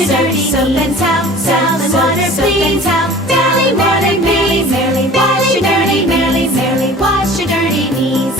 your dirty soap and towel, soap and water, please. Merrily, merrily, merrily, merrily, wash your dirty, merrily, merrily, wash your dirty knees.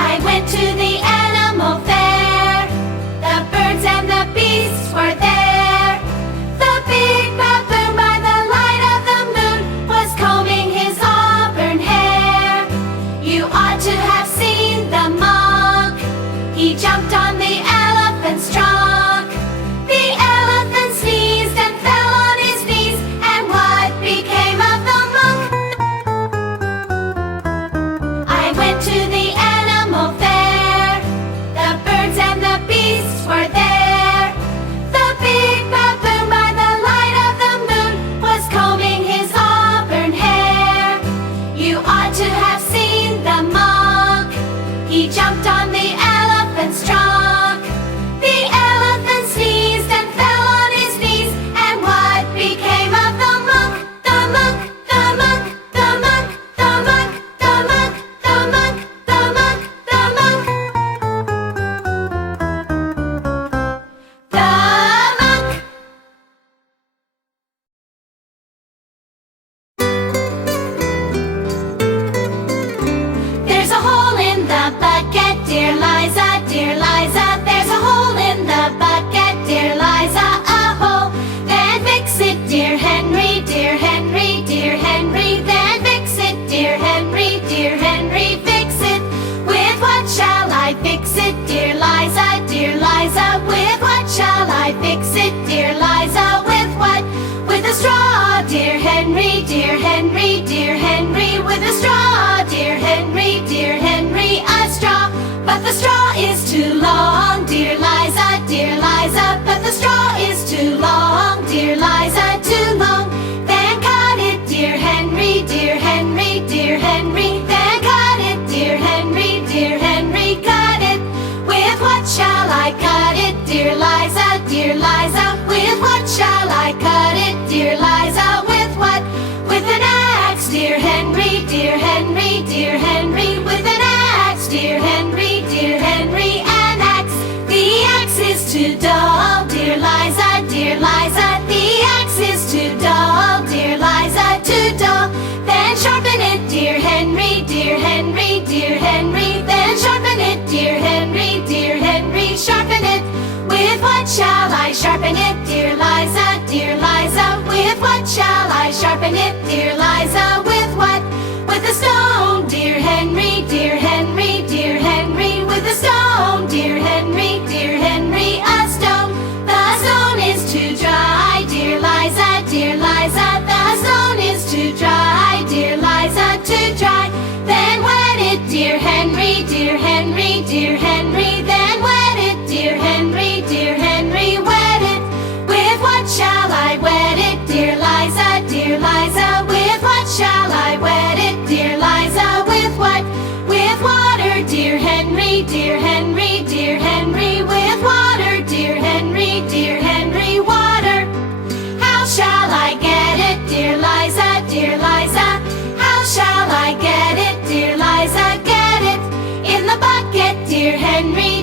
I went to the animal fair. The birds and the beasts were there. The big baboon by the light of the moon was combing his auburn hair. You ought to have seen the monk. He jumped on the elephant's trunk. The elephant sneezed and fell on his knees. And what became of the monk? I went to the animal fair. The birds and the beasts were there. The big baboon by the light of the moon was combing his auburn hair. You ought to have seen the monk. He jumped on the elephant's trunk. The elephant sneezed and fell on his knees. And what became of the monk? The monk, the monk, the monk, the monk, the monk, the monk, the monk, the monk. The monk. There's a hole in the bucket, dear Liza, dear Liza. There's a hole in the bucket, dear Liza, a hole. Then fix it, dear Henry, dear Henry, dear Henry. Then fix it, dear Henry, dear Henry, fix it. With what shall I fix it, dear Liza, dear Liza? With what shall I fix it, dear Liza? With what? With a straw, dear Henry, dear Henry, dear Henry. With a straw, dear Henry, dear Henry, a straw. But the straw is too long, dear Liza, dear Liza. But the straw is too long, dear Liza, too long. Then cut it, dear Henry, dear Henry, dear Henry. Then cut it, dear Henry, dear Henry, cut it. With what shall I cut it, dear Liza, dear Liza? With what shall I cut it, dear Liza? With what? With an axe, dear Henry, dear Henry, dear Henry. With an axe, dear Henry, dear Henry, an axe. The axe is too dull, dear Liza, dear Liza. The axe is too dull, dear Liza, too dull. Then sharpen it, dear Henry, dear Henry, dear Henry. Then sharpen it, dear Henry, dear Henry, sharpen it. With what shall I sharpen it, dear Liza, dear Liza? With what shall I sharpen it, dear Liza? With what? With a stone, dear Henry, dear Henry, dear Henry. With a stone, dear Henry, dear Henry, a stone. The stone is too dry, dear Liza, dear Liza. The stone is too dry, dear Liza, too dry. Then wet it, dear Henry, dear Henry, dear Henry. Then wet it, dear Henry, dear Henry, wet it. With what shall I wet it, dear Liza, dear Liza? With what shall I wet it, dear Liza? With what? With water, dear Henry, dear Henry, dear Henry. With water, dear Henry, dear Henry, water. How shall I get it, dear Liza, dear Liza? How shall I get it, dear Liza? Get it in the bucket, dear Henry,